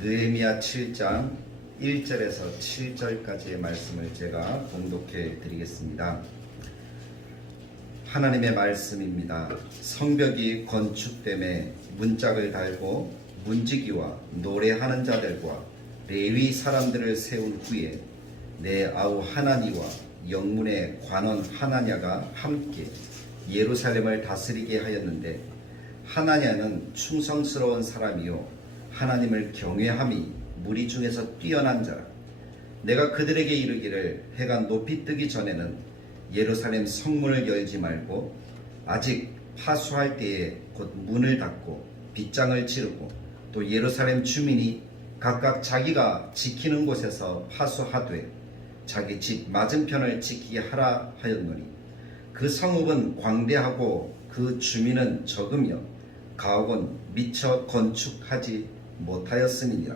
느헤미야 7장 1절에서 7절까지의 말씀을 제가 봉독해 드리겠습니다. 하나님의 말씀입니다. 성벽이 건축됨에 문짝을 달고 문지기와 노래하는 자들과 레위 사람들을 세운 후에 내 아우 하나니와 영문의 관원 하나냐가 함께 예루살렘을 다스리게 하였는데, 하나냐는 충성스러운 사람이요 하나님을 경외함이 무리 중에서 뛰어난 자라. 내가 그들에게 이르기를 해가 높이 뜨기 전에는 예루살렘 성문을 열지 말고 아직 파수할 때에 곧 문을 닫고 빗장을 치르고, 또 예루살렘 주민이 각각 자기가 지키는 곳에서 파수하되 자기 집 맞은편을 지키게 하라 하였노니, 그 성읍은 광대하고 그 주민은 적으며 가옥은 미처 건축하지 못하였음이니라.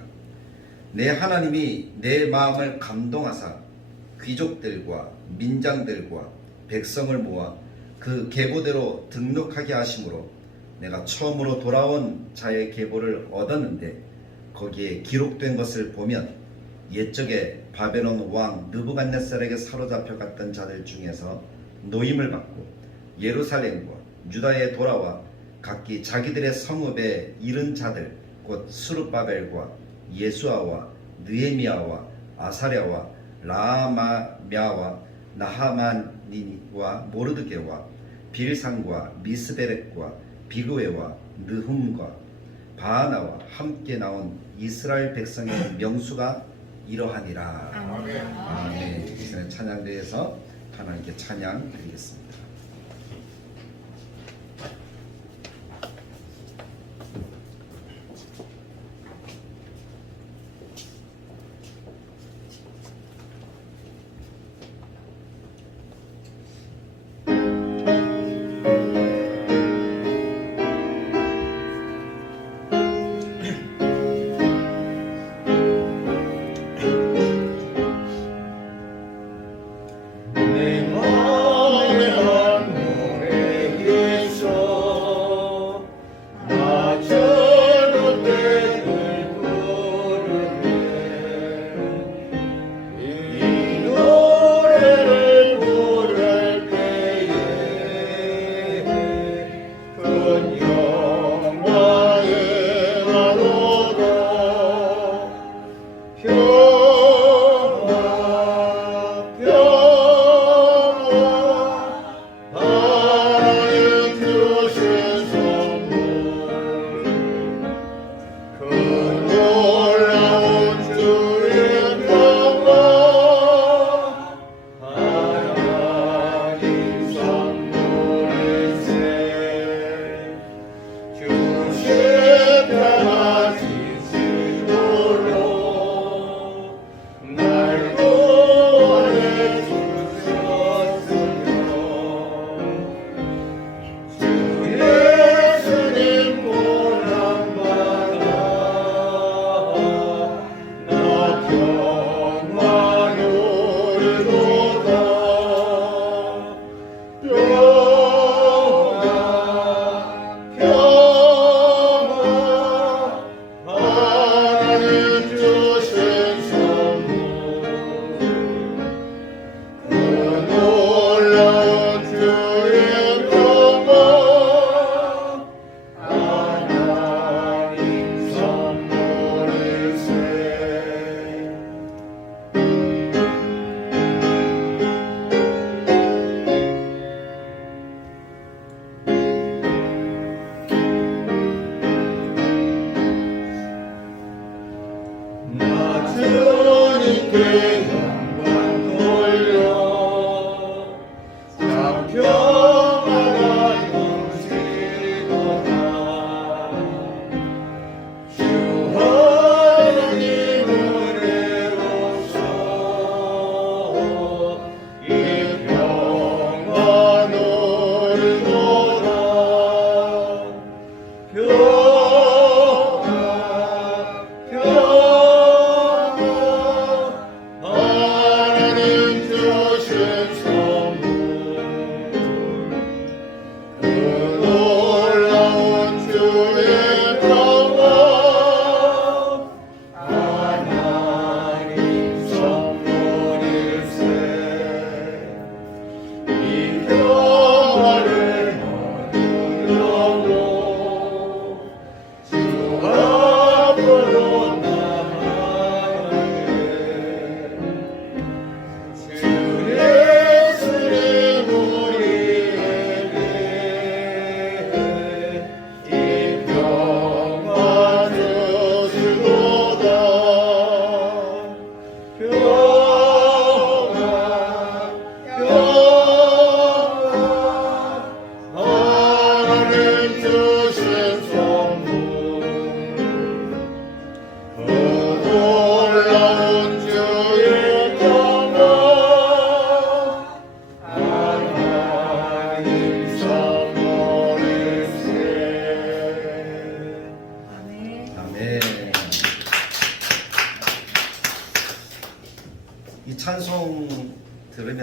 내 하나님이 내 마음을 감동하사 귀족들과 민장들과 백성을 모아 그 계보대로 등록하게 하심으로 내가 처음으로 돌아온 자의 계보를 얻었는데, 거기에 기록된 것을 보면 옛적에 바벨론 왕 느부갓네살에게 사로잡혀 갔던 자들 중에서 노임을 받고 예루살렘과 유다에 돌아와 각기 자기들의 성읍에 이른 자들 곧 스룹바벨과 예수아와 느헤미야와 아사랴와 라마랴와 나하만니와 모르드게와 빌상과 미스베렉과 비그웨와 느훔과 바하나와 함께 나온 이스라엘 백성의 명수가 이러하니라. 아멘. 이제는 찬양대에서 하나님께 찬양 드리겠습니다. 내 마음에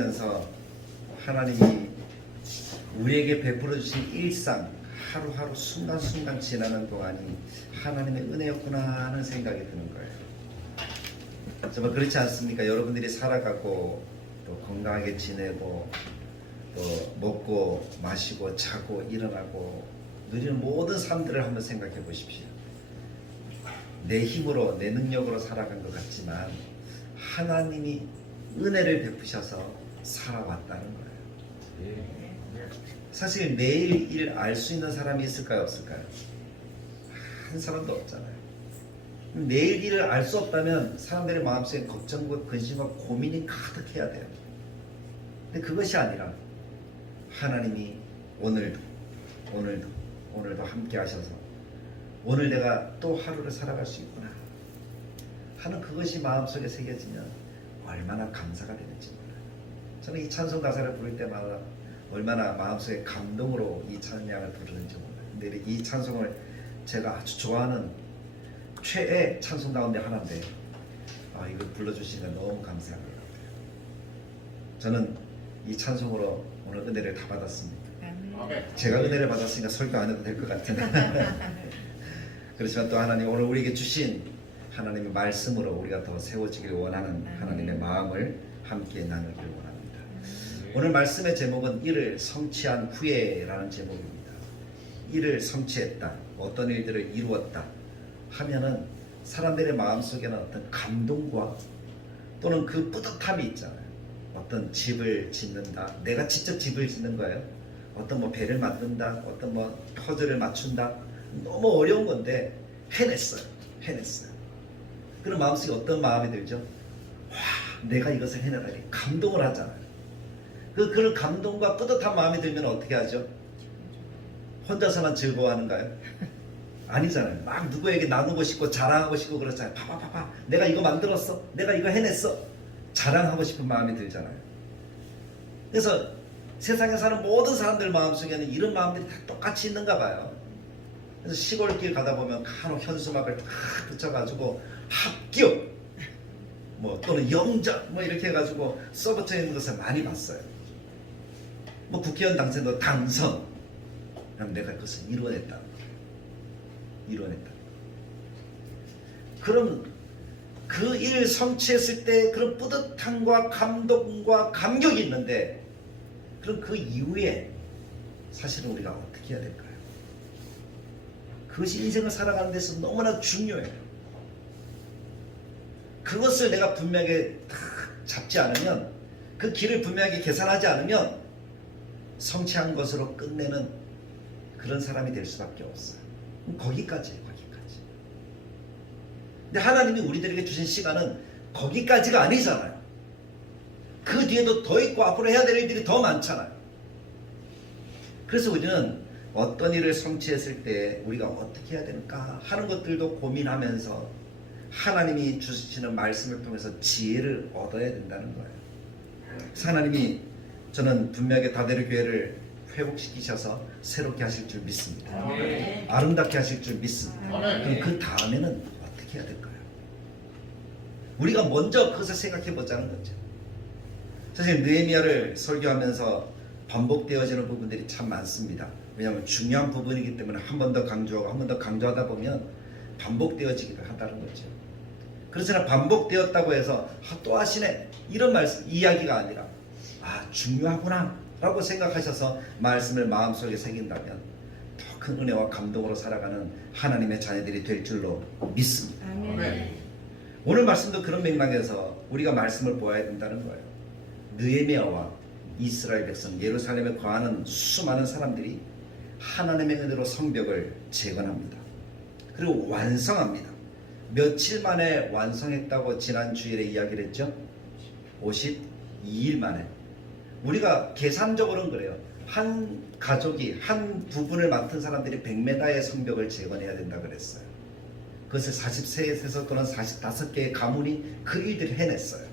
살아가면서 하나님이 우리에게 베풀어 주신 일상 하루하루 순간순간 지나는 동안이 하나님의 은혜였구나 하는 생각이 드는 거예요. 정말 그렇지 않습니까? 여러분들이 살아가고 또 건강하게 지내고 또 먹고 마시고 자고 일어나고 누리는 모든 삶들을 한번 생각해 보십시오. 내 힘으로 내 능력으로 살아간 것 같지만 하나님이 은혜를 베푸셔서 살아왔다는 거예요. 사실 내일 일 알 수 있는 사람이 있을까요? 없을까요? 한 사람도 없잖아요. 내일 일을 알 수 없다면 사람들의 마음속에 걱정과 근심과 고민이 가득해야 돼요. 근데 그것이 아니라 하나님이 오늘도 함께 하셔서 오늘 내가 또 하루를 살아갈 수 있구나 하는 그것이 마음속에 새겨지면 얼마나 감사가 되는지 몰라요. 저는 이 찬송 가사를 부를 때마다 얼마나 마음속에 감동으로 이 찬양을 부르는지 몰라요. 근데 이 찬송을 제가 아주 좋아하는 최애 찬송 가운데 하나인데 이걸 불러주시니까 너무 감사한 것 같아요. 저는 이 찬송으로 오늘 은혜를 다 받았습니다. 제가 은혜를 받았으니까 설교 안 해도 될 것 같은데 그렇지만 또 하나님 오늘 우리에게 주신 하나님의 말씀으로 우리가 더 세워지길 원하는 하나님의 마음을 함께 나누길 원합니다. 오늘 말씀의 제목은 일을 성취한 후에라는 제목입니다. 일을 성취했다, 어떤 일들을 이루었다 하면은 사람들의 마음속에는 어떤 감동과 또는 그 뿌듯함이 있잖아요. 어떤 집을 짓는다, 내가 직접 집을 짓는 거예요. 어떤 뭐 배를 만든다, 어떤 뭐 퍼즐을 맞춘다, 너무 어려운 건데 해냈어요. 그런 마음속에 어떤 마음이 들죠? 와, 내가 이것을 해내다니 감동을 하잖아요. 그런 감동과 뿌듯한 마음이 들면 어떻게 하죠? 혼자서만 즐거워하는가요? 아니잖아요. 막 누구에게 나누고 싶고 자랑하고 싶고 그렇잖아요. 봐봐 내가 이거 만들었어, 내가 이거 해냈어, 자랑하고 싶은 마음이 들잖아요. 그래서 세상에 사는 모든 사람들 마음속에는 이런 마음들이 다 똑같이 있는가 봐요. 그래서 시골길 가다 보면 간혹 현수막을 딱 붙여가지고 합격 뭐 또는 영접 뭐 이렇게 해가지고 써붙여 있는 것을 많이 봤어요. 뭐 국회의원 당선도 당선, 그럼 내가 그것을 이루어냈다. 그럼 그 일 성취했을 때 그런 뿌듯함과 감동과 감격이 있는데, 그럼 그 이후에 사실은 우리가 어떻게 해야 될까요? 그것이 인생을 살아가는 데서 너무나 중요해요. 그것을 내가 분명하게 딱 잡지 않으면, 그 길을 분명하게 계산하지 않으면 성취한 것으로 끝내는 그런 사람이 될 수밖에 없어요. 거기까지예요. 근데 하나님이 우리들에게 주신 시간은 거기까지가 아니잖아요. 그 뒤에도 더 있고 앞으로 해야 될 일들이 더 많잖아요. 그래서 우리는 어떤 일을 성취했을 때 우리가 어떻게 해야 되는가 하는 것들도 고민하면서 하나님이 주시는 말씀을 통해서 지혜를 얻어야 된다는 거예요. 그래서 하나님이 저는 분명하게 다대로 교회를 회복시키셔서 새롭게 하실 줄 믿습니다. 아름답게 하실 줄 믿습니다. 그럼 그 다음에는 어떻게 해야 될까요? 우리가 먼저 그것을 생각해 보자는 거죠. 사실 느헤미야를 설교하면서 반복되어지는 부분들이 참 많습니다. 왜냐하면 중요한 부분이기 때문에 한 번 더 강조하고 한 번 더 강조하다 보면 반복되어지기도 한다는 거죠. 그렇잖아, 반복되었다고 해서 또 하시네 이런 말씀 이야기가 아니라 중요하구나 라고 생각하셔서 말씀을 마음속에 새긴다면 더 큰 은혜와 감동으로 살아가는 하나님의 자녀들이 될 줄로 믿습니다. 아멘. 오늘 말씀도 그런 맥락에서 우리가 말씀을 보아야 된다는 거예요. 느헤미야와 이스라엘 백성 예루살렘에 거하는 수많은 사람들이 하나님의 은혜로 성벽을 재건합니다. 그리고 완성합니다. 며칠 만에 완성했다고 지난 주일에 이야기를 했죠. 52일 만에. 우리가 계산적으로는 그래요. 한 가족이 한 부분을 맡은 사람들이 100m의 성벽을 재건해야 된다 그랬어요. 그것을 43에서 또는 45개의 가문이 그 일들을 해냈어요.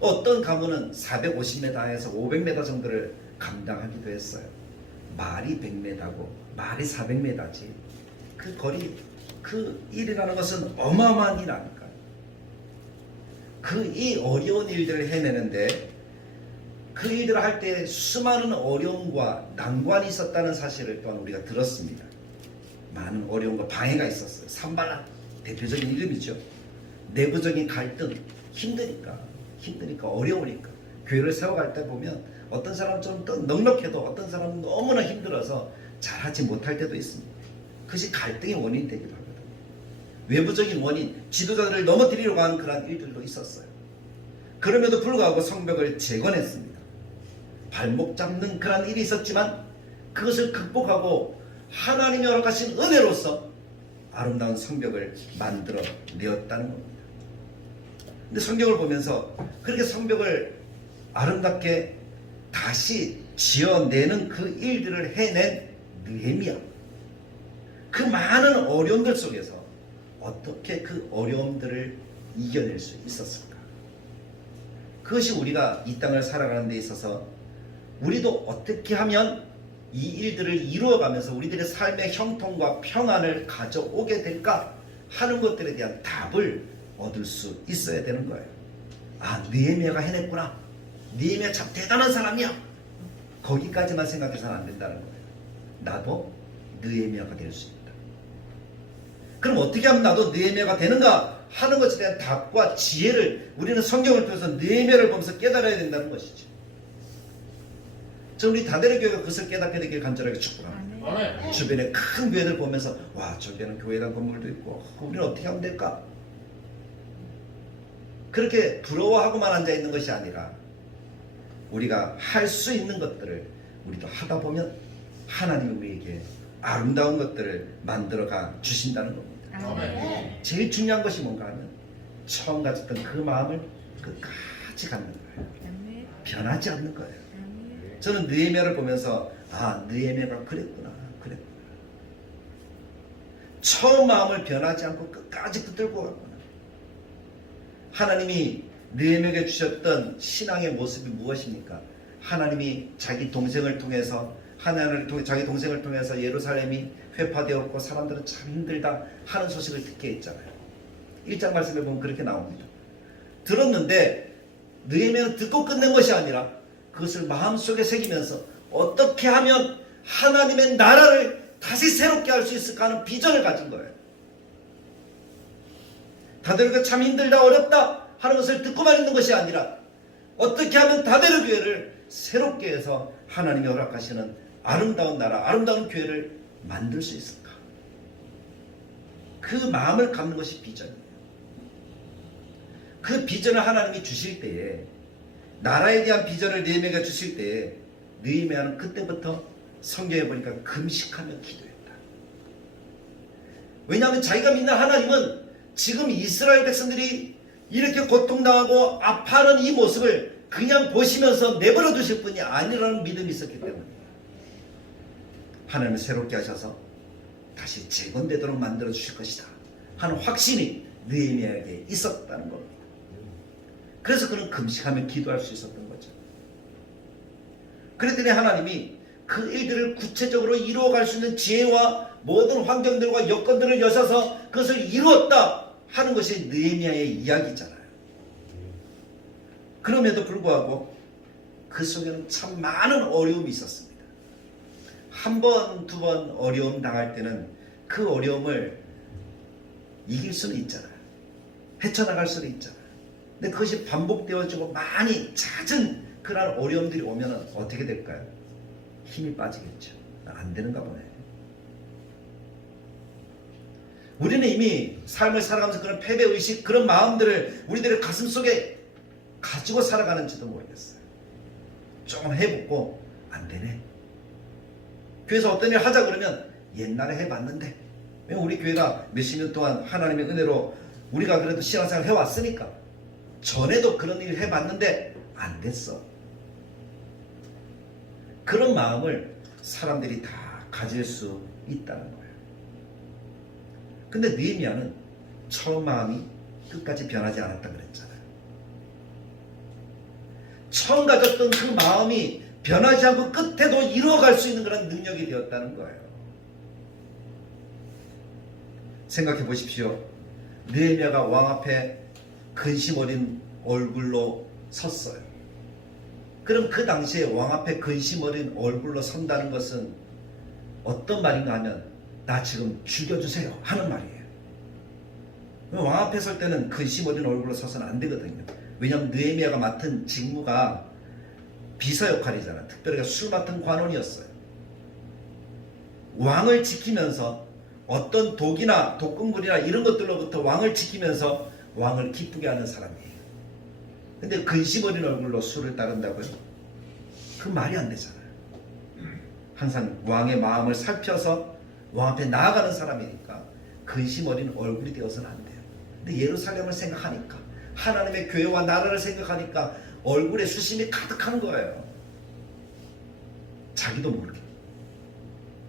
어떤 가문은 450m에서 500m 정도를 감당하기도 했어요. 말이 100m고 말이 400m지. 그 거리, 그 일이라는 것은 어마어마한 일 아닐까요? 그 이 어려운 일들을 해내는데 그 일들을 할 때 수많은 어려움과 난관이 있었다는 사실을 또한 우리가 들었습니다. 많은 어려움과 방해가 있었어요. 산발락 대표적인 이름이죠. 내부적인 갈등, 힘드니까 어려우니까 교회를 세워갈 때 보면 어떤 사람은 좀 더 넉넉해도 어떤 사람은 너무나 힘들어서 잘하지 못할 때도 있습니다. 그것이 갈등의 원인이 되기도 하거든요. 외부적인 원인, 지도자들을 넘어뜨리려고 하는 그런 일들도 있었어요. 그럼에도 불구하고 성벽을 재건했습니다. 발목 잡는 그런 일이 있었지만 그것을 극복하고 하나님이 허락하신 은혜로서 아름다운 성벽을 만들어 내었다는 겁니다. 근데 성경을 보면서 그렇게 성벽을 아름답게 다시 지어내는 그 일들을 해낸 느헤미야, 그 많은 어려움들 속에서 어떻게 그 어려움들을 이겨낼 수 있었을까? 그것이 우리가 이 땅을 살아가는 데 있어서 우리도 어떻게 하면 이 일들을 이루어가면서 우리들의 삶의 형통과 평안을 가져오게 될까 하는 것들에 대한 답을 얻을 수 있어야 되는 거예요. 아, 느헤미야가 해냈구나. 느헤미야 참 대단한 사람이야. 거기까지만 생각해서는 안 된다는 거예요. 나도 느헤미야가 될 수 있다. 그럼 어떻게 하면 나도 느헤미야가 되는가 하는 것에 대한 답과 지혜를 우리는 성경을 통해서 느헤미야를 보면서 깨달아야 된다는 것이죠. 저 우리 다대로 교회가 그것을 깨닫게 되길 간절하게 축복합니다. 주변에 큰 교회들 보면서 와, 저기에는 교회당 건물도 있고 우리는 어떻게 하면 될까? 그렇게 부러워하고만 앉아있는 것이 아니라 우리가 할 수 있는 것들을 우리도 하다 보면 하나님이 우리에게 아름다운 것들을 만들어가 주신다는 겁니다. 제일 중요한 것이 뭔가 하면 처음 가졌던 그 마음을 끝까지 갖는 거예요. 변하지 않는 거예요. 저는 느헤미야를 보면서 아, 느헤미야가 그랬구나. 처음 마음을 변하지 않고 끝까지 붙들고 갔구나. 하나님이 느헤미야에게 주셨던 신앙의 모습이 무엇입니까? 하나님이 자기 동생을 통해서 자기 동생을 통해서 예루살렘이 회파되었고 사람들은 참 힘들다 하는 소식을 듣게 했잖아요. 1장 말씀에 보면 그렇게 나옵니다. 들었는데 느헤미야는 듣고 끝낸 것이 아니라 그것을 마음속에 새기면서 어떻게 하면 하나님의 나라를 다시 새롭게 할 수 있을까 하는 비전을 가진 거예요. 다대로 참 힘들다 어렵다 하는 것을 듣고만 있는 것이 아니라 어떻게 하면 다대로 교회를 새롭게 해서 하나님이 허락하시는 아름다운 나라, 아름다운 교회를 만들 수 있을까? 그 마음을 갖는 것이 비전이에요. 그 비전을 하나님이 주실 때에, 나라에 대한 비전을 느헤미야가 주실 때에 느헤미야는 그때부터 성경에 보니까 금식하며 기도했다. 왜냐하면 자기가 믿는 하나님은 지금 이스라엘 백성들이 이렇게 고통당하고 아파하는 이 모습을 그냥 보시면서 내버려 두실 분이 아니라는 믿음이 있었기 때문에 하나님은 새롭게 하셔서 다시 재건되도록 만들어 주실 것이다 하는 확신이 느헤미야에게 있었다는 겁니다. 그래서 그는 금식하며 기도할 수 있었던 거죠. 그랬더니 하나님이 그 일들을 구체적으로 이루어갈 수 있는 지혜와 모든 환경들과 여건들을 여셔서 그것을 이루었다 하는 것이 느헤미야의 이야기잖아요. 그럼에도 불구하고 그 속에는 참 많은 어려움이 있었습니다. 한 번, 두 번 어려움 당할 때는 그 어려움을 이길 수는 있잖아요. 헤쳐나갈 수는 있잖아요. 근데 그것이 반복되어지고 많이 잦은 그런 어려움들이 오면 어떻게 될까요? 힘이 빠지겠죠. 안 되는가 보네. 우리는 이미 삶을 살아가면서 그런 패배의식, 그런 마음들을 우리들의 가슴 속에 가지고 살아가는지도 모르겠어요. 조금 해보고 안 되네. 교회에서 어떤 일 하자 그러면 옛날에 해봤는데, 왜 우리 교회가 몇십 년 동안 하나님의 은혜로 우리가 그래도 신앙생활 해왔으니까 전에도 그런 일을 해봤는데 안 됐어. 그런 마음을 사람들이 다 가질 수 있다는 거예요. 근데 느헤미야는 처음 마음이 끝까지 변하지 않았다 그랬잖아요. 처음 가졌던 그 마음이 변하지 않고 끝에도 이루어갈 수 있는 그런 능력이 되었다는 거예요. 생각해 보십시오. 느헤미야가 왕 앞에 근심 어린 얼굴로 섰어요. 그럼 그 당시에 왕 앞에 근심 어린 얼굴로 선다는 것은 어떤 말인가 하면 나 지금 죽여주세요 하는 말이에요. 왕 앞에 설 때는 근심 어린 얼굴로 서서는 안 되거든요. 왜냐하면 느헤미야가 맡은 직무가 비서 역할이잖아. 특별히 술 맡은 관원이었어요. 왕을 지키면서 어떤 독이나 독극물이나 이런 것들로부터 왕을 지키면서 왕을 기쁘게 하는 사람이에요. 근데 근심 어린 얼굴로 술을 따른다고요? 그 말이 안 되잖아요. 항상 왕의 마음을 살펴서 왕 앞에 나아가는 사람이니까 근심 어린 얼굴이 되어서는 안 돼요. 근데 예루살렘을 생각하니까, 하나님의 교회와 나라를 생각하니까 얼굴에 수심이 가득한 거예요. 자기도 모르게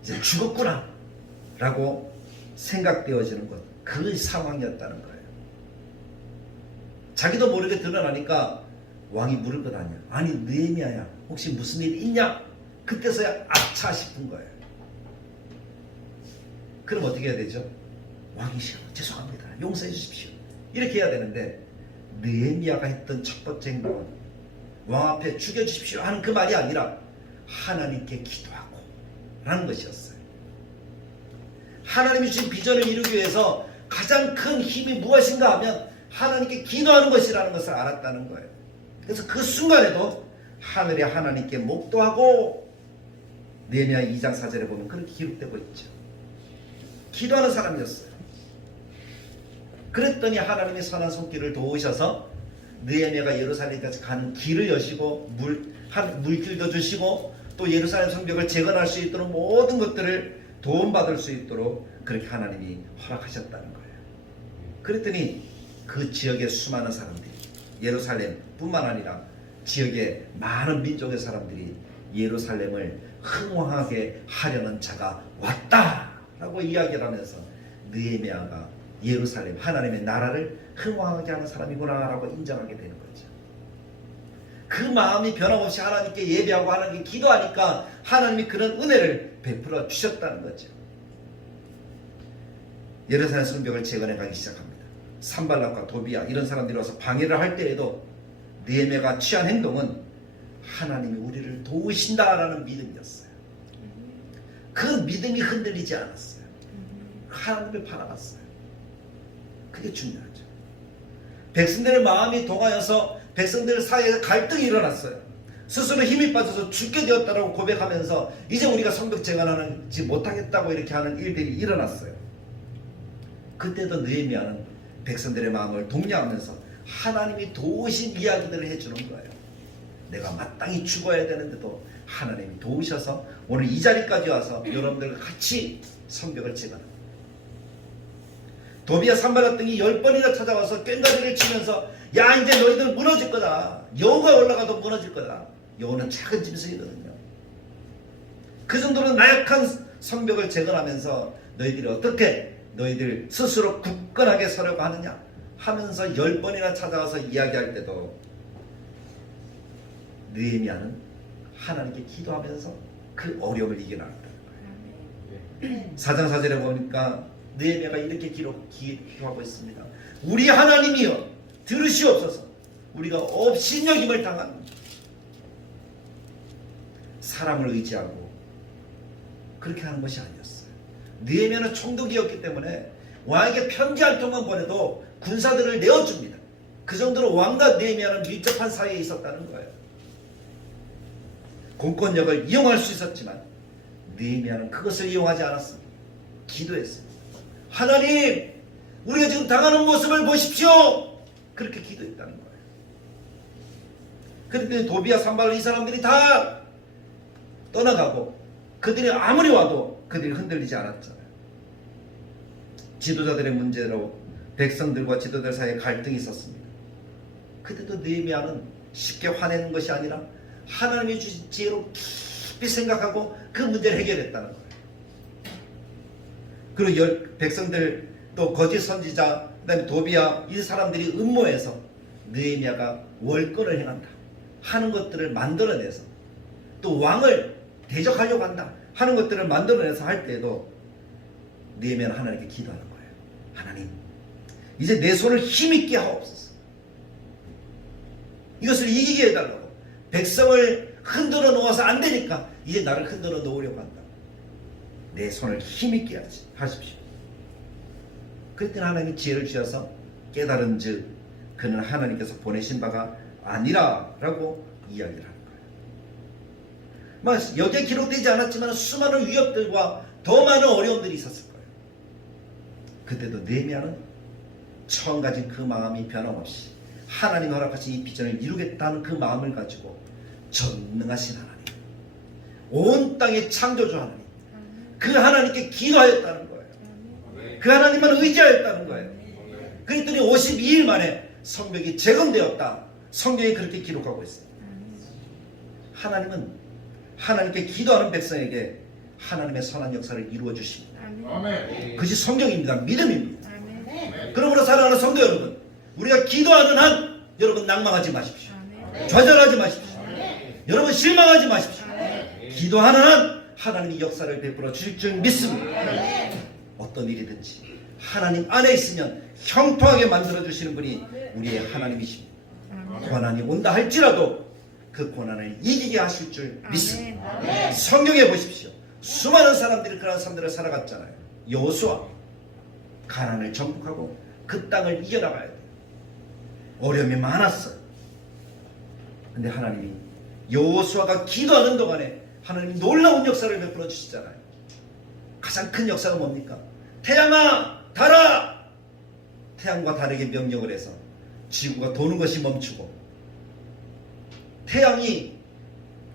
이제 죽었구나 라고 생각되어지는 것, 그 상황이었다는 거예요. 자기도 모르게 드러나니까 왕이 물을 것 아니야. 아니 느헤미야야, 혹시 무슨 일 있냐? 그때서야 아차 싶은 거예요. 그럼 어떻게 해야 되죠? 왕이시여 죄송합니다, 용서해 주십시오, 이렇게 해야 되는데, 느헤미야가 했던 첫 번째 행동은 왕 앞에 죽여주십시오 하는 그 말이 아니라 하나님께 기도하고 라는 것이었어요. 하나님이 주신 비전을 이루기 위해서 가장 큰 힘이 무엇인가 하면 하나님께 기도하는 것이라는 것을 알았다는 거예요. 그래서 그 순간에도 하늘에 하나님께 목도하고, 느헤미야 2장 4절에 보면 그렇게 기록되고 있죠. 기도하는 사람이었어요. 그랬더니 하나님의 선한 손길을 도우셔서 느헤미야가 예루살렘까지 가는 길을 여시고 물길도 주시고 또 예루살렘 성벽을 재건할 수 있도록 모든 것들을 도움받을 수 있도록 그렇게 하나님이 허락하셨다는 거예요. 그랬더니 그 지역의 수많은 사람들이, 예루살렘 뿐만 아니라 지역의 많은 민족의 사람들이 예루살렘을 흥왕하게 하려는 자가 왔다라고 이야기를 하면서 느헤미야가 예루살렘, 하나님의 나라를 흥왕하게 하는 사람이구나라고 인정하게 되는 거죠. 그 마음이 변함없이 하나님께 예배하고 하나님께 기도하니까 하나님이 그런 은혜를 베풀어 주셨다는 거죠. 예루살렘 성벽을 재건해 가기 시작합니다. 산발락과 도비야 이런 사람들이 와서 방해를 할 때에도 느헤미야가 취한 행동은 하나님이 우리를 도우신다라는 믿음이었어요. 그 믿음이 흔들리지 않았어요. 하나님을 바라봤어요. 그게 중요하죠. 백성들의 마음이 동하여서 백성들 사이에 갈등이 일어났어요. 스스로 힘이 빠져서 죽게 되었다라고 고백하면서 이제 우리가 성벽 재건하지 못하겠다고 이렇게 하는 일들이 일어났어요. 그때도 느헤미야는 백성들의 마음을 독려하면서 하나님이 도우신 이야기들을 해주는 거예요. 내가 마땅히 죽어야 되는데도 하나님이 도우셔서 오늘 이 자리까지 와서 여러분들과 같이 성벽을 재건합니다. 도비야 산발락 등이 10번이나 찾아와서 꽹과리를 치면서 야 이제 너희들 무너질 거다, 여호가 올라가도 무너질 거다. 여호는 작은 짐승이거든요. 그 정도로 나약한 성벽을 재건하면서 너희들이 어떻게 너희들 스스로 굳건하게 서려고 하느냐 하면서 10번이나 찾아와서 이야기할 때도 느헤미야는 하나님께 기도하면서 그 어려움을 이겨나갔다는 거예요. 4장 4절에 보니까 느헤미야가 이렇게 기도하고 있습니다. 우리 하나님이여 들으시옵소서. 우리가 업신여김을 당한 사람을 의지하고 그렇게 하는 것이 아니었어요. 느헤미야는 총독이었기 때문에 왕에게 편지 한 통만 보내도 군사들을 내어줍니다. 그 정도로 왕과 느헤미야는 밀접한 사이에 있었다는 거예요. 공권력을 이용할 수 있었지만 느헤미야는 그것을 이용하지 않았습니다. 기도했습니다. 하나님, 우리가 지금 당하는 모습을 보십시오. 그렇게 기도했다는 거예요. 그랬더니 도비야 산발락 이 사람들이 다 떠나가고 그들이 아무리 와도 그들이 흔들리지 않았잖아요. 지도자들의 문제로 백성들과 지도자들 사이에 갈등이 있었습니다. 그때도 느헤미야는 쉽게 화내는 것이 아니라 하나님이 주신 지혜로 깊이 생각하고 그 문제를 해결했다는 거예요. 그리고 백성들 또 거짓 선지자 그다음에 도비야 이 사람들이 음모해서 느헤미야가 월권을 행한다 하는 것들을 만들어내서 또 왕을 대적하려고 한다 하는 것들을 만들어내서 할 때에도 느헤미야는 하나님께 기도하는 거예요. 하나님, 이제 내 손을 힘있게 하옵소서. 이것을 이기게 해달라고. 백성을 흔들어 놓아서 안 되니까 이제 나를 흔들어 놓으려고 한다. 내 손을 힘있게 하십시오. 그때는 하나님이 지혜를 주셔서 깨달은 즉 그는 하나님께서 보내신 바가 아니라 라고 이야기를 하는 거예요. 여기에 기록되지 않았지만 수많은 위협들과 더 많은 어려움들이 있었을 거예요. 그때도 느헤미야는 처음 가진 그 마음이 변함없이 하나님 허락하신 이 비전을 이루겠다는 그 마음을 가지고 전능하신 하나님, 온 땅의 창조주 하나님, 그 하나님께 기도하였다는 거예요. 그 하나님만 의지하였다는 거예요. 그랬더니 52일 만에 성벽이 재건되었다. 성경이 그렇게 기록하고 있어요. 하나님은 하나님께 기도하는 백성에게 하나님의 선한 역사를 이루어 주십니다. 그것이 성경입니다. 믿음입니다. 그러므로 사랑하는 성도 여러분, 우리가 기도하는 한 여러분 낭망하지 마십시오. 좌절하지 마십시오. 여러분 실망하지 마십시오. 기도하는 한 하나님이 역사를 베풀어 주실 줄 믿습니다. 어떤 일이든지 하나님 안에 있으면 형통하게 만들어 주시는 분이 우리의 하나님이십니다. 고난이 온다 할지라도 그 고난을 이기게 하실 줄 믿습니다. 성경에 보십시오. 수많은 사람들이 그런 삶들을 살아갔잖아요. 여호수아, 가나안을 정복하고 그 땅을 이겨나가야 돼요. 어려움이 많았어요. 근데 하나님이 여호수아가 기도하는 동안에 하나님이 놀라운 역사를 베풀어 주시잖아요. 가장 큰 역사가 뭡니까? 태양아 달아! 태양과 달에게 명령을 해서 지구가 도는 것이 멈추고 태양이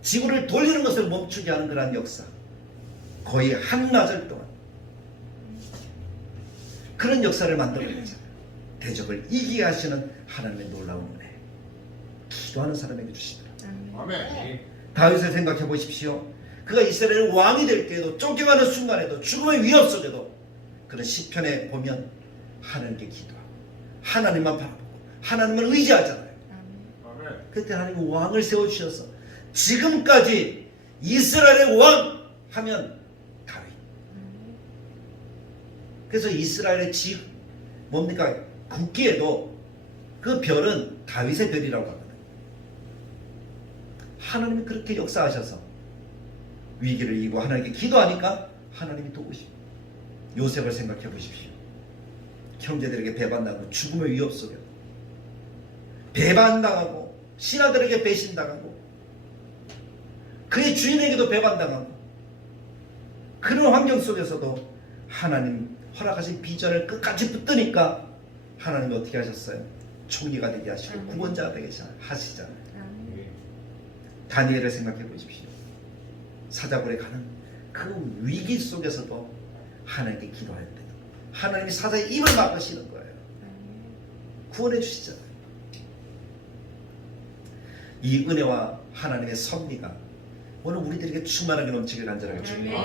지구를 돌리는 것을 멈추게 하는 그러한 역사, 거의 한나절 동안 그런 역사를 만들어냈잖아요. 대적을 이기게 하시는 하나님의 놀라운 은혜, 기도하는 사람에게 주시더라. 아멘. 다윗을 생각해 보십시오. 그가 이스라엘 왕이 될 때에도 쫓겨가는 순간에도 죽음의 위협 속에도 그런 시편에 보면 하나님께 기도하고 하나님만 바라보고 하나님을 의지하잖아요. 그때 하나님이 왕을 세워주셔서 지금까지 이스라엘의 왕 하면 다윗. 그래서 이스라엘의 뭡니까? 국기에도 그 별은 다윗의 별이라고 하거든요. 하나님이 그렇게 역사하셔서 위기를 이기고 하나님께 기도하니까 하나님이 도우십니다. 요셉을 생각해 보십시오. 형제들에게 배반당하고 죽음의 위협 속에 배반당하고 신하들에게 배신당하고 그의 주인에게도 배반당하고 그런 환경 속에서도 하나님 허락하신 비전을 끝까지 붙드니까 하나님이 어떻게 하셨어요? 총리가 되게 하시고 구원자가 되게 하시잖아요. 다니엘을 생각해 보십시오. 사자굴에 가는 그 위기 속에서도 하나님께 기도할 때 하나님이 사자의 입을 막으시는 거예요. 구원해 주시잖아요. 이 은혜와 하나님의 섭리가 오늘 우리들에게 충만하게 넘치길 간절하게 줍니다.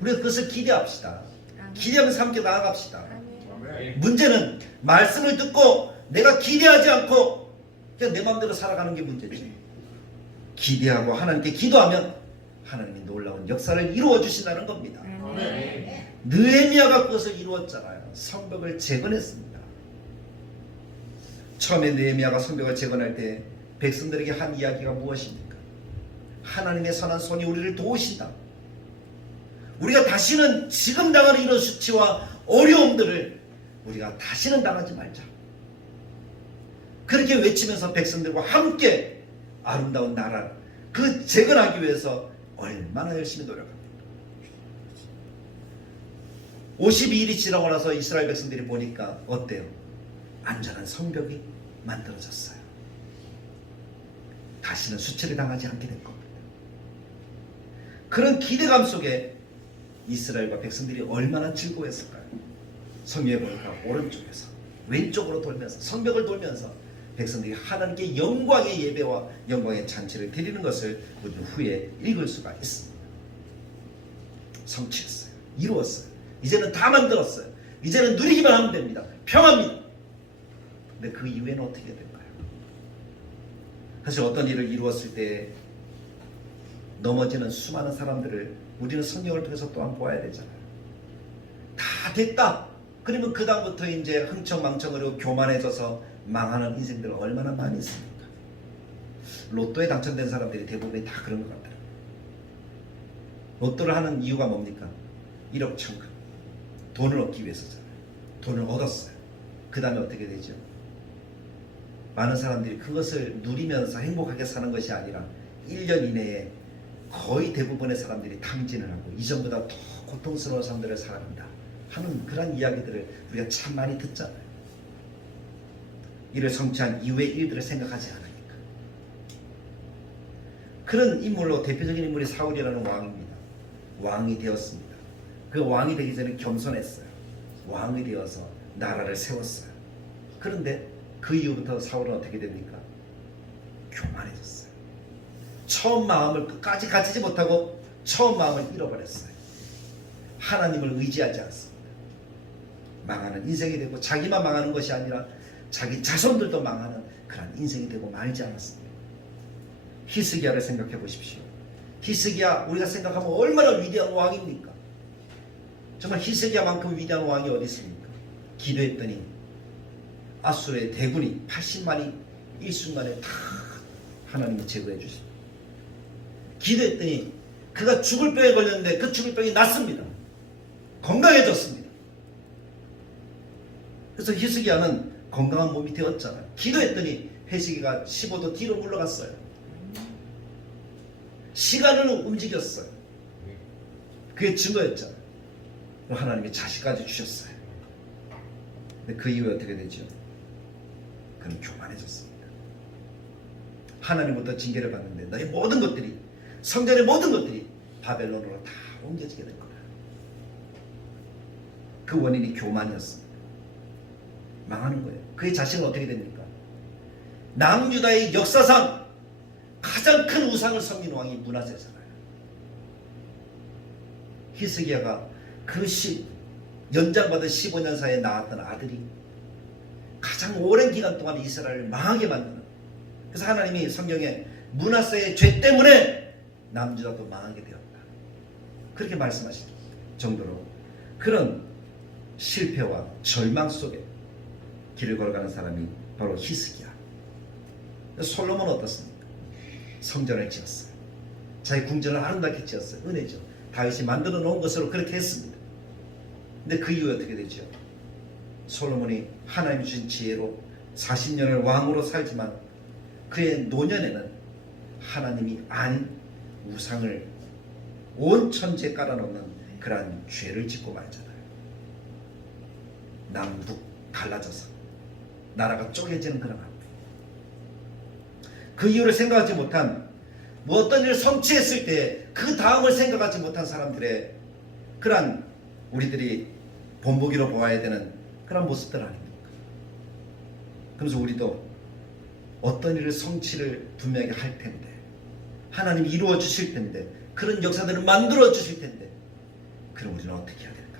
우리가 그것을 기대합시다. 기대하면서 함께 나아갑시다. 문제는 말씀을 듣고 내가 기대하지 않고 그냥 내 마음대로 살아가는 게 문제지. 기대하고 하나님께 기도하면 하나님이 놀라운 역사를 이루어 주신다는 겁니다. 느헤미야가 그것을 이루었잖아요. 성벽을 재건했습니다. 처음에 느헤미야가 성벽을 재건할 때 백성들에게 한 이야기가 무엇입니까? 하나님의 선한 손이 우리를 도우신다. 우리가 다시는 지금 당하는 이런 수치와 어려움들을 우리가 다시는 당하지 말자. 그렇게 외치면서 백성들과 함께 아름다운 나라를 그 재건하기 위해서 얼마나 열심히 노력합니다. 52일이 지나고 나서 이스라엘 백성들이 보니까 어때요? 안전한 성벽이 만들어졌어요. 다시는 수치를 당하지 않게 될 겁니다. 그런 기대감 속에 이스라엘과 백성들이 얼마나 즐거워했을까요? 성경에 보니까 오른쪽에서 왼쪽으로 돌면서 성벽을 돌면서 백성들이 하나님께 영광의 예배와 영광의 잔치를 드리는 것을 우리는 후에 읽을 수가 있습니다. 성취했어요. 이루었어요. 이제는 다 만들었어요. 이제는 누리기만 하면 됩니다. 평화입니다. 근데 그 이후에는 어떻게 될까요? 사실 어떤 일을 이루었을 때 넘어지는 수많은 사람들을 우리는 성경을 통해서 또한 보아야 되잖아요. 다 됐다. 그러면 그 다음부터 이제 흥청망청으로 교만해져서 망하는 인생들 얼마나 많이 있습니까? 로또에 당첨된 사람들이 대부분 다 그런 것 같더라고요. 로또를 하는 이유가 뭡니까? 1억 천금. 돈을 얻기 위해서잖아요. 돈을 얻었어요. 그 다음에 어떻게 되죠? 많은 사람들이 그것을 누리면서 행복하게 사는 것이 아니라 1년 이내에 거의 대부분의 사람들이 탕진을 하고 이전보다 더 고통스러운 삶들을 살아간다 하는 그런 이야기들을 우리가 참 많이 듣잖아요. 이를 성취한 이후의 일들을 생각하지 않으니까. 그런 인물로 대표적인 인물이 사울이라는 왕입니다. 왕이 되었습니다. 그 왕이 되기 전에 겸손했어요. 왕이 되어서 나라를 세웠어요. 그런데 그 이후부터 사울은 어떻게 됩니까? 교만해졌어요. 처음 마음을 끝까지 갖추지 못하고 처음 마음을 잃어버렸어요. 하나님을 의지하지 않습니다. 망하는 인생이 되고 자기만 망하는 것이 아니라 자기 자손들도 망하는 그런 인생이 되고 말지 않았습니다. 히스기야를 생각해 보십시오. 히스기야 우리가 생각하면 얼마나 위대한 왕입니까? 정말 히스기야만큼 위대한 왕이 어디 있습니까? 기도했더니 아수르의 대군이 80만이 일순간에 다 하나님이 제거해 주십니다. 기도했더니 그가 죽을 병에 걸렸는데 그 죽을 병이 낫습니다. 건강해졌습니다. 그래서 히스기야는 건강한 몸이 되었잖아요. 기도했더니 해시기가 15도 뒤로 물러갔어요. 시간을 움직였어요. 그게 증거였잖아요. 하나님이 자식까지 주셨어요. 근데 그 이후에 어떻게 되죠? 그는 교만해졌습니다. 하나님부터 징계를 받는데 너희 모든 것들이 성전의 모든 것들이 바벨론으로 다 옮겨지게 된 거다. 그 원인이 교만이었습니다. 망하는 거예요. 그의 자식은 어떻게 됩니까? 남유다의 역사상 가장 큰 우상을 섬긴 왕이 므낫세잖아요. 히스기야가 그 연장받은 15년 사이에 낳았던 아들이 가장 오랜 기간 동안 이스라엘을 망하게 만드는, 그래서 하나님이 성경에 므낫세의 죄 때문에 남유다도 망하게 되었다 그렇게 말씀하실 정도로 그런 실패와 절망 속에 길을 걸어가는 사람이 바로 히스기야. 솔로몬은 어떻습니까? 성전을 지었어요. 자기 궁전을 아름답게 지었어요. 은혜죠. 다윗이 만들어 놓은 것으로 그렇게 했습니다. 근데 그 이후에 어떻게 되죠? 솔로몬이 하나님 주신 지혜로 40년을 왕으로 살지만 그의 노년에는 하나님이 아닌 우상을 온 천지에 깔아놓는 그러한 죄를 짓고 말잖아요. 남북 갈라져서 나라가 쪼개지는 그런 아픔. 그 이유를 생각하지 못한, 뭐 어떤 일을 성취했을 때 그 다음을 생각하지 못한 사람들의 그러한 우리들이 본보기로 보아야 되는 그런 모습들 아닙니까? 그래서 우리도 어떤 일을 성취를 분명히 할 텐데, 하나님이 이루어 주실 텐데, 그런 역사들을 만들어 주실 텐데, 그럼 우리는 어떻게 해야 될까?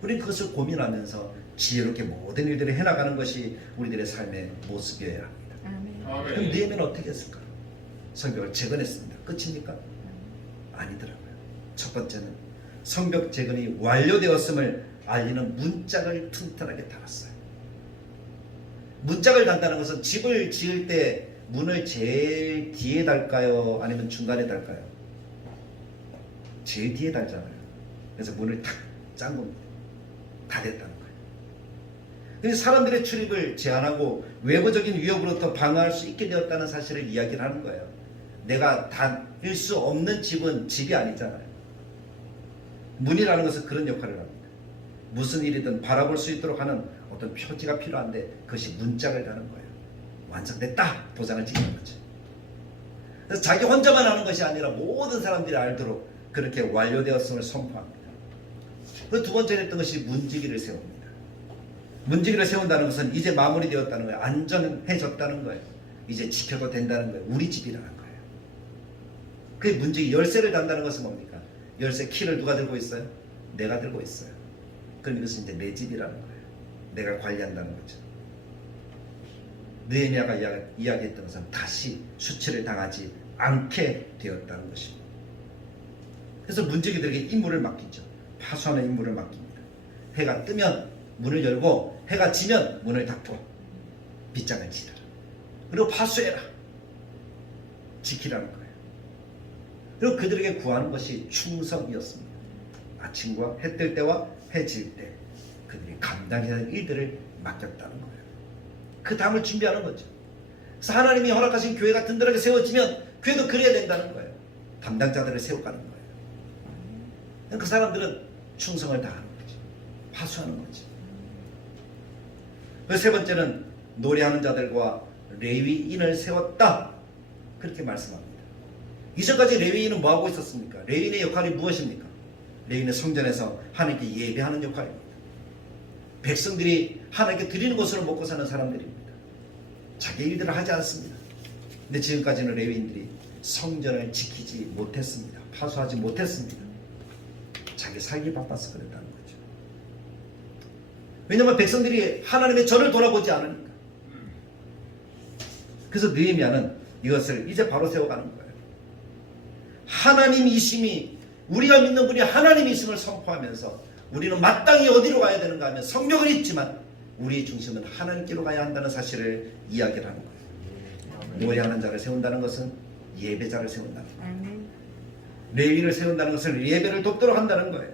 우리는 그것을 고민하면서 지혜롭게 모든 일들을 해나가는 것이 우리들의 삶의 모습이어야 합니다. 그럼 느헤미야는 어떻게 했을까? 성벽을 재건했습니다. 끝입니까? 아니더라고요. 첫 번째는 성벽 재건이 완료되었음을 알리는 문짝을 튼튼하게 달았어요. 문짝을 단다는 것은 집을 지을 때 문을 제일 뒤에 달까요? 아니면 중간에 달까요? 제일 뒤에 달잖아요. 그래서 문을 탁 잠굽니다. 다 됐다는 거예요. 그래서 사람들의 출입을 제한하고 외부적인 위협으로부터 방어할 수 있게 되었다는 사실을 이야기를 하는 거예요. 내가 다닐 수 없는 집은 집이 아니잖아요. 문이라는 것은 그런 역할을 합니다. 무슨 일이든 바라볼 수 있도록 하는 어떤 표지가 필요한데 그것이 문짝을 다는 거예요. 완성됐다! 도장을 찍는 거죠. 그래서 자기 혼자만 하는 것이 아니라 모든 사람들이 알도록 그렇게 완료되었음을 선포합니다. 그 두 번째 했던 것이 문지기를 세웁니다. 문지기를 세운다는 것은 이제 마무리되었다는 거예요. 안전해졌다는 거예요. 이제 지켜도 된다는 거예요. 우리 집이라는 거예요. 그 문지기 열쇠를 단다는 것은 뭡니까? 열쇠 키를 누가 들고 있어요? 내가 들고 있어요. 그럼 이것은 이제 내 집이라는 거예요. 내가 관리한다는 거죠. 느헤미야가 이야기했던 것은 다시 수치를 당하지 않게 되었다는 것입니다. 그래서 문지기들에게 임무를 맡기죠. 파수하는 임무를 맡깁니다. 해가 뜨면 문을 열고 해가 지면 문을 닫고 빗장을 지르라. 그리고 파수해라. 지키라는 거예요. 그리고 그들에게 구하는 것이 충성이었습니다. 아침과 해 뜰 때와 해 질 때 그들이 감당해야 할 일들을 맡겼다는 거예요. 그 다음을 준비하는 거죠. 그래서 하나님이 허락하신 교회가 든든하게 세워지면 교회도 그래야 된다는 거예요. 담당자들을 세워가는 거예요. 그 사람들은 충성을 다하는 거죠. 파수하는 거죠. 세 번째는 노래하는 자들과 레위인을 세웠다. 그렇게 말씀합니다. 이전까지 레위인은 뭐하고 있었습니까? 레위인의 역할이 무엇입니까? 레위인은 성전에서 하나님께 예배하는 역할입니다. 백성들이 하나님께 드리는 것으로 먹고 사는 사람들입니다. 자기 일들을 하지 않습니다. 근데 지금까지는 레위인들이 성전을 지키지 못했습니다. 파수하지 못했습니다. 자기 살기 바빠서 그랬다는 거죠. 왜냐하면 백성들이 하나님의 전을 돌아보지 않으니까. 그래서 느헤미야는 이것을 이제 바로 세워가는 거예요. 하나님이심이, 우리가 믿는 분이 하나님이심을 선포하면서 우리는 마땅히 어디로 가야 되는가 하면 성령은 있지만 우리의 중심은 하나님께로 가야 한다는 사실을 이야기를 하는 거예요. 노래하는 자를 세운다는 것은 예배자를 세운다는 거예요. 레위인을 세운다는 것은 예배를 돕도록 한다는 거예요.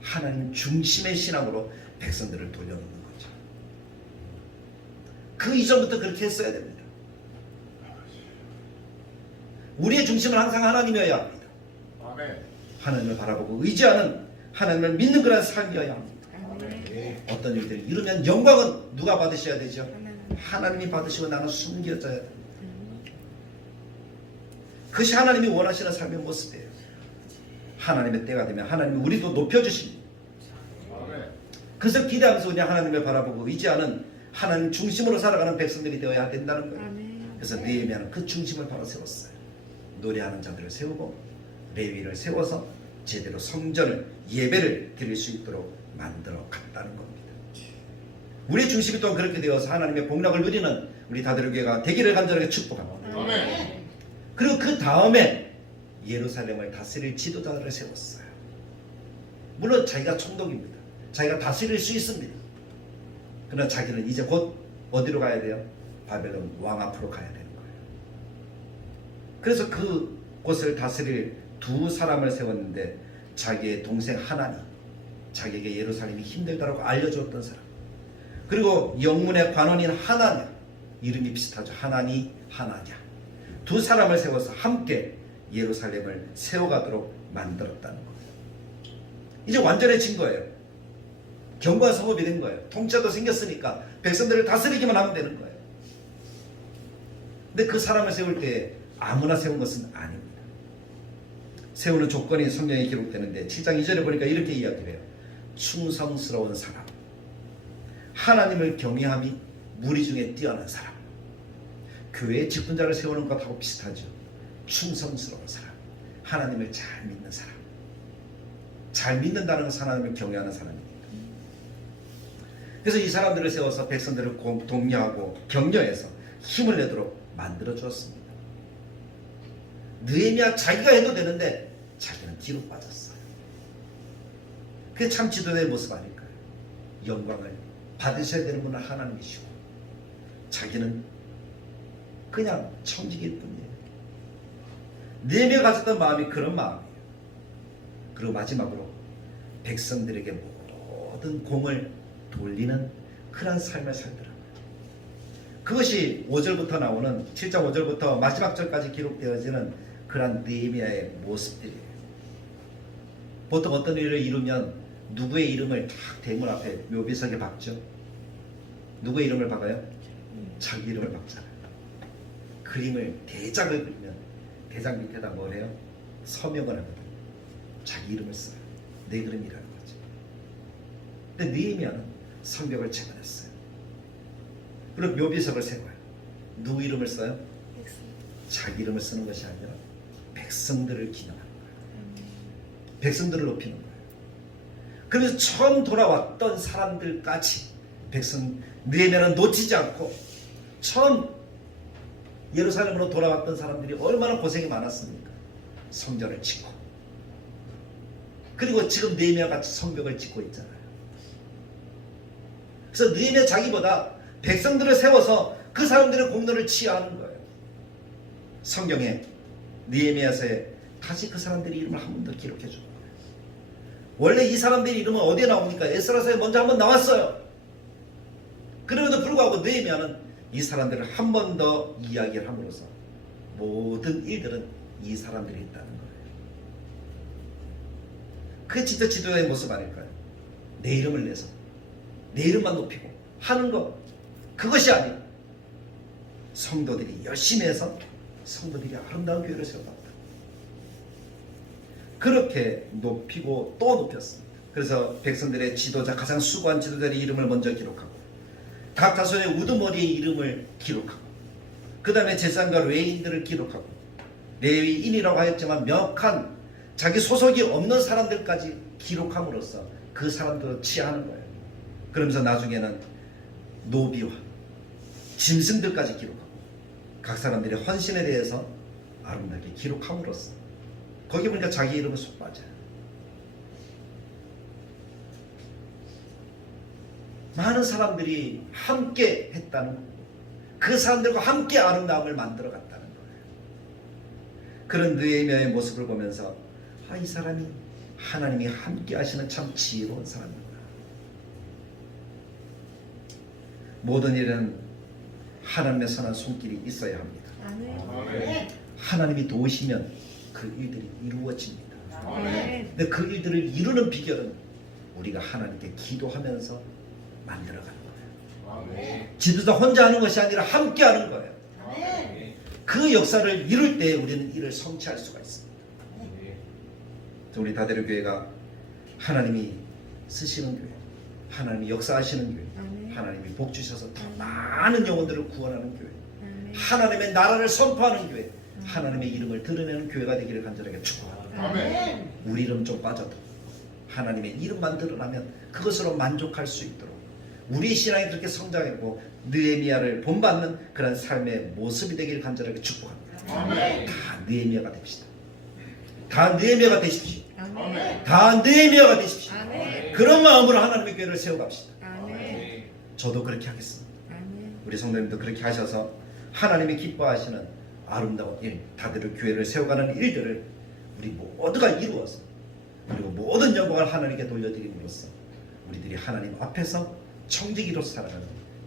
하나님 중심의 신앙으로 백성들을 돌려놓는 거죠. 그 이전부터 그렇게 했어야 됩니다. 우리의 중심은 항상 하나님이어야 합니다. 하나님을 바라보고 의지하는, 하나님을 믿는 그런 삶이어야 합니다. 어떤 일들을 이루면 영광은 누가 받으셔야 되죠? 하나님이 받으시고 나는 숨겨져야 됩니다. 그것이 하나님이 원하시는 삶의 모습이에요. 하나님의 때가 되면 하나님이 우리도 높여주십니다. 그래서 기대하면서 그냥 하나님을 바라보고 의지하는 하나님 중심으로 살아가는 백성들이 되어야 된다는 거예요. 그래서 느헤미야는 그 중심을 바로 세웠어요. 노래하는 자들을 세우고 레위를 세워서 제대로 성전을, 예배를 드릴 수 있도록 만들어 갔다는 겁니다. 우리의 중심이 또한 그렇게 되어서 하나님의 복락을 누리는 우리 다들교회가 되기를 간절하게 축복합니다. 그리고 그 다음에 예루살렘을 다스릴 지도자들을 세웠어요. 물론 자기가 총독입니다. 자기가 다스릴 수 있습니다. 그러나 자기는 이제 곧 어디로 가야 돼요? 바벨론 왕 앞으로 가야 되는 거예요. 그래서 그 곳을 다스릴 두 사람을 세웠는데 자기의 동생 하나니, 자기에게 예루살렘이 힘들다고 알려주었던 사람, 그리고 영문의 관원인 하나냐, 이름이 비슷하죠. 하나니, 하나냐, 두 사람을 세워서 함께 예루살렘을 세워가도록 만들었다는 거예요. 이제 완전해진 거예요. 경과 성읍이 된 거예요. 통치자도 생겼으니까 백성들을 다스리기만 하면 되는 거예요. 근데 그 사람을 세울 때 아무나 세운 것은 아닙니다. 세우는 조건이 성경에 기록되는데 7장 2절에 보니까 이렇게 이야기를 해요. 충성스러운 사람, 하나님을 경외함이 무리 중에 뛰어난 사람. 교회의 직분자를 세우는 것하고 비슷하죠. 충성스러운 사람, 하나님을 잘 믿는 사람. 잘 믿는다는 것은 하나님을 경외하는 사람입니다. 그래서 이 사람들을 세워서 백성들을 독려하고 격려해서 힘을 내도록 만들어 주었습니다. 느헤미야 자기가 해도 되는데 자기는 뒤로 빠졌어요. 그게 참 지도자의 모습 아닐까요? 영광을 받으셔야 되는 분은 하나님이시고 자기는 그냥 청직일 뿐이에요. 느헤미야가 가졌던 마음이 그런 마음이에요. 그리고 마지막으로 백성들에게 모든 공을 돌리는 그런 삶을 살더라고요. 그것이 5절부터 나오는 7장 5절부터 마지막 절까지 기록되어지는 그런 느헤미야의 모습들이에요. 보통 어떤 일을 이루면 누구의 이름을 탁 대문 앞에 묘비석에 박죠. 누구의 이름을 박아요? 자기 이름을 박잖아요. 그림을 대작을 그리면 대작 밑에다 뭘 해요? 서명을 하거든요. 자기 이름을 써요. 내 그림이라는 거죠. 근데 느헤미야는 성벽을 재건했어요. 그리고 묘비석을 세워요. 누구 이름을 써요? 자기 이름을 쓰는 것이 아니라 백성들을 기념하는 거예요. 백성들을 높이는 거예요. 그래서 처음 돌아왔던 사람들까지 느헤미야는 놓치지 않고 처음 예루살렘으로 돌아왔던 사람들이 얼마나 고생이 많았습니까? 성전을 짓고, 그리고 지금 느헤미야 같이 성벽을 짓고 있잖아요. 그래서 느헤미야 자기보다 백성들을 세워서 그 그 사람들의 공로를 취하는 거예요. 성경에 느헤미야서에 다시 그 사람들의 이름을 한 번 더 기록해 줍니다. 원래 이 사람들의 이름은 어디에 나옵니까? 에스라서에 먼저 한번 나왔어요. 그럼에도 불구하고 느헤미야는 이 사람들을 한 번 더 이야기를 함으로써 모든 일들은 이 사람들이 있다는 거예요. 그게 진짜 지도자의 모습 아닐까요? 내 이름을 내서 내 이름만 높이고 하는 것, 그것이 아니고 성도들이 열심히 해서 성도들이 아름다운 교회를 세워갔다. 그렇게 높이고 또 높였습니다. 그래서 백성들의 지도자, 가장 수고한 지도자의 이름을 먼저 기록하고 각 자손의 우두머리의 이름을 기록하고 그 다음에 제사장과 레위인들을 기록하고 레위인이라고 하였지만 명확한 자기 소속이 없는 사람들까지 기록함으로써 그 사람들을 치하는 거예요. 그러면서 나중에는 노비와 짐승들까지 기록하고 각 사람들의 헌신에 대해서 아름답게 기록함으로써 거기 보니까 자기 이름은 쏙 빠져요. 많은 사람들이 함께 했다는 거고 그 사람들과 함께 아름다움을 만들어 갔다는 거예요. 그런 느헤미야의 모습을 보면서 이 사람이 하나님이 함께 하시는 참 지혜로운 사람이구나. 모든 일은 하나님의 선한 손길이 있어야 합니다. 아멘. 하나님이 도우시면 그 일들이 이루어집니다. 아멘. 근데 그 일들을 이루는 비결은 우리가 하나님께 기도하면서 만들어가는 거예요. 아멘. 지도자 혼자 하는 것이 아니라 함께 하는 거예요. 아멘. 그 역사를 이룰 때 우리는 이를 성취할 수가 있습니다. 우리 다대로 교회가 하나님이 쓰시는 교회, 하나님이 역사하시는 교회, 아멘. 하나님이 복 주셔서 더 많은 영혼들을 구원하는 교회, 아멘. 하나님의 나라를 선포하는 교회, 하나님의 이름을 드러내는 교회가 되기를 간절하게 축복합니다. 아멘. 우리 이름 좀 빠져도 하나님의 이름만 드러나면 그것으로 만족할 수 있도록 우리 신앙이 그렇게 성장했고 느헤미야를 본받는 그런 삶의 모습이 되기를 간절하게 축복합니다. 아멘. 다 느헤미야가 됩시다. 다 느헤미야가 되십시오. 아멘. 다 느헤미야가 되십시오. 아멘. 그런 마음으로 하나님의 교회를 세워갑시다. 아멘. 저도 그렇게 하겠습니다. 아멘. 우리 성도님도 그렇게 하셔서 하나님이 기뻐하시는 아름다운 일, 다들 교회를 세워가는 일들을 우리 모두가 이루어서 그리고 모든 영광을 하나님께 돌려드림으로써 우리들이 하나님 앞에서 청지기로 살아가는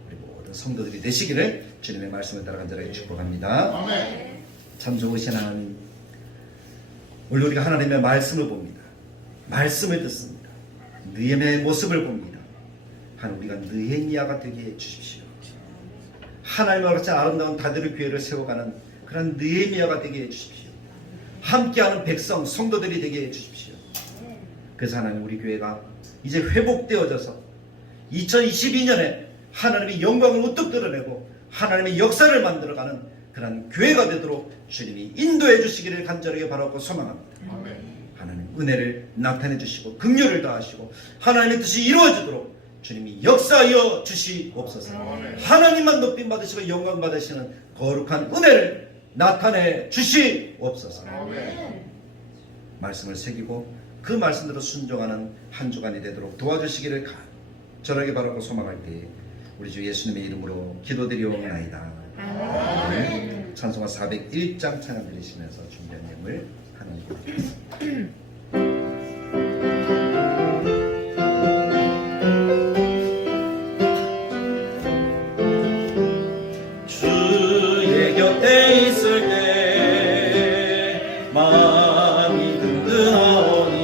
우리 모든 성도들이 되시기를 주님의 말씀을 따라 간절하게 축복합니다. 아멘. 참 좋으신 하나님, 오늘 우리가 하나님의 말씀을 봅니다. 말씀을 듣습니다. 느헤미야의 모습을 봅니다. 하나님, 우리가 느헤미야가 되게 해주십시오. 하나님과 같이 아름다운 다들의 교회를 세워가는 그런 느헤미야가 되게 해주십시오. 함께하는 백성, 성도들이 되게 해주십시오. 그래서 하나님, 우리 교회가 이제 회복되어져서 2022년에 하나님의 영광을 우뚝 드러내고 하나님의 역사를 만들어가는 그런 교회가 되도록 주님이 인도해 주시기를 간절하게 바라고 소망합니다. 아멘. 하나님 은혜를 나타내 주시고 긍휼을 다하시고 하나님의 뜻이 이루어지도록 주님이 역사하여 주시옵소서. 아멘. 하나님만 높임 받으시고 영광 받으시는 거룩한 은혜를 나타내 주시옵소서. 아멘. 말씀을 새기고 그 말씀대로 순종하는 한 주간이 되도록 도와주시기를 간절하게 바라고 소망할 때 우리 주 예수님의 이름으로 기도드리옵나이다. 아멘. 찬송가 401장 찬양 드리시면서 준비한 예물 하나님께 드리겠습니다. 주의 곁에 있을 때 마음이 든든하오니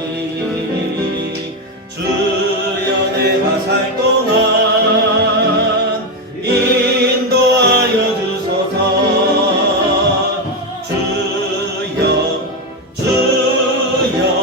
주여 내가 살 동안 인도하여 주소서. 주여 주여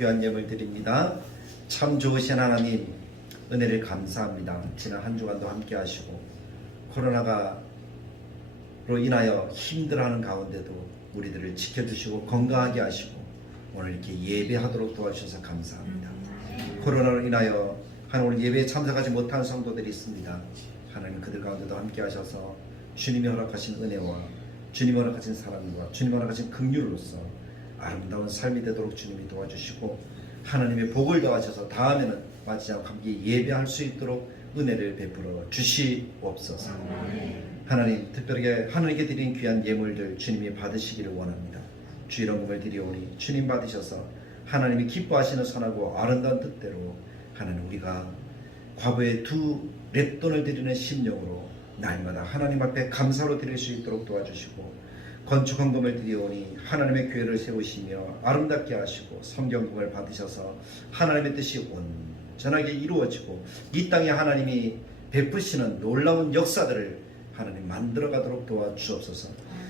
귀한 예물 드립니다. 참 좋으신 하나님, 은혜를 감사합니다. 지난 한 주간도 함께 하시고 코로나로 인하여 힘들어하는 가운데도 우리들을 지켜주시고 건강하게 하시고 오늘 이렇게 예배하도록 도와주셔서 감사합니다. 코로나로 인하여 오늘 예배에 참석하지 못한 성도들이 있습니다. 하나님 그들 가운데도 함께 하셔서 주님이 허락하신 은혜와 주님이 허락하신 사랑과 주님이 허락하신 긍휼로서 아름다운 삶이 되도록 주님이 도와주시고 하나님의 복을 더하셔서 다음에는 마치 않고 함께 예배할 수 있도록 은혜를 베풀어 주시옵소서. 하나님 특별하게 하나님께 드린 귀한 예물들 주님이 받으시기를 원합니다. 주 이런 것을 드리오니 주님 받으셔서 하나님이 기뻐하시는 선하고 아름다운 뜻대로 하나님 우리가 과부의 2렙돈을 드리는 심령으로 날마다 하나님 앞에 감사로 드릴 수 있도록 도와주시고 건축 헌금을 드리오니 하나님의 교회를 세우시며 아름답게 하시고 성경금을 받으셔서 하나님의 뜻이 온전하게 이루어지고 이 땅에 하나님이 베푸시는 놀라운 역사들을 하나님 만들어가도록 도와주옵소서.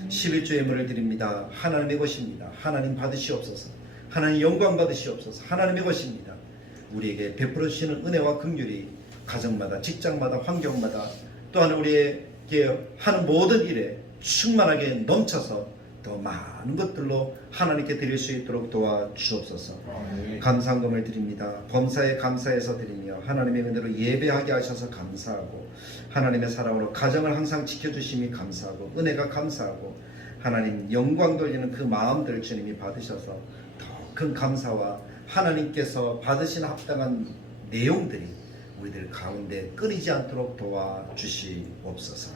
11조 예물을 드립니다. 하나님의 것입니다. 하나님 받으시옵소서. 하나님 영광 받으시옵소서. 하나님의 것입니다. 우리에게 베풀어 주시는 은혜와 긍휼이 가정마다 직장마다 환경마다 또한 우리에게 하는 모든 일에 충만하게 넘쳐서 더 많은 것들로 하나님께 드릴 수 있도록 도와주옵소서. 감사금을 드립니다. 범사에 감사해서 드리며 하나님의 은혜로 예배하게 하셔서 감사하고 하나님의 사랑으로 가정을 항상 지켜주심이 감사하고 은혜가 감사하고 하나님 영광 돌리는 그 마음들 주님이 받으셔서 더 큰 감사와 하나님께서 받으신 합당한 내용들이 우리들 가운데 끊이지 않도록 도와주시옵소서.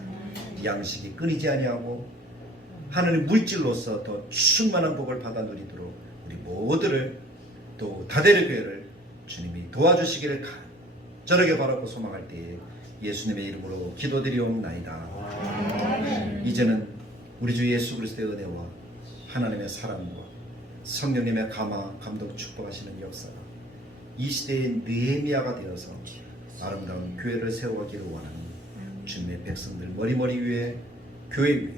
양식이 끊이지 아니하고 하나님 물질로서 더 충만한 복을 받아 누리도록 우리 모두를 또 다대를 교회를 주님이 도와주시기를 간절하게 바라고 소망할 때에 예수님의 이름으로 기도드리옵나이다. 이제는 우리 주 예수 그리스도의 은혜와 하나님의 사랑과 성령님의 감동 축복하시는 역사가 이 시대의 느헤미야가 되어서 아름다운 교회를 세워가기를 원하는 주님의 백성들 머리머리 위에 교회 위에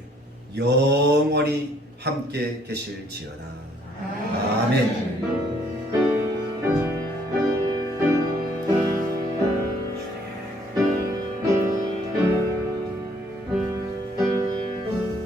영원히 함께 계실지어다. 아멘.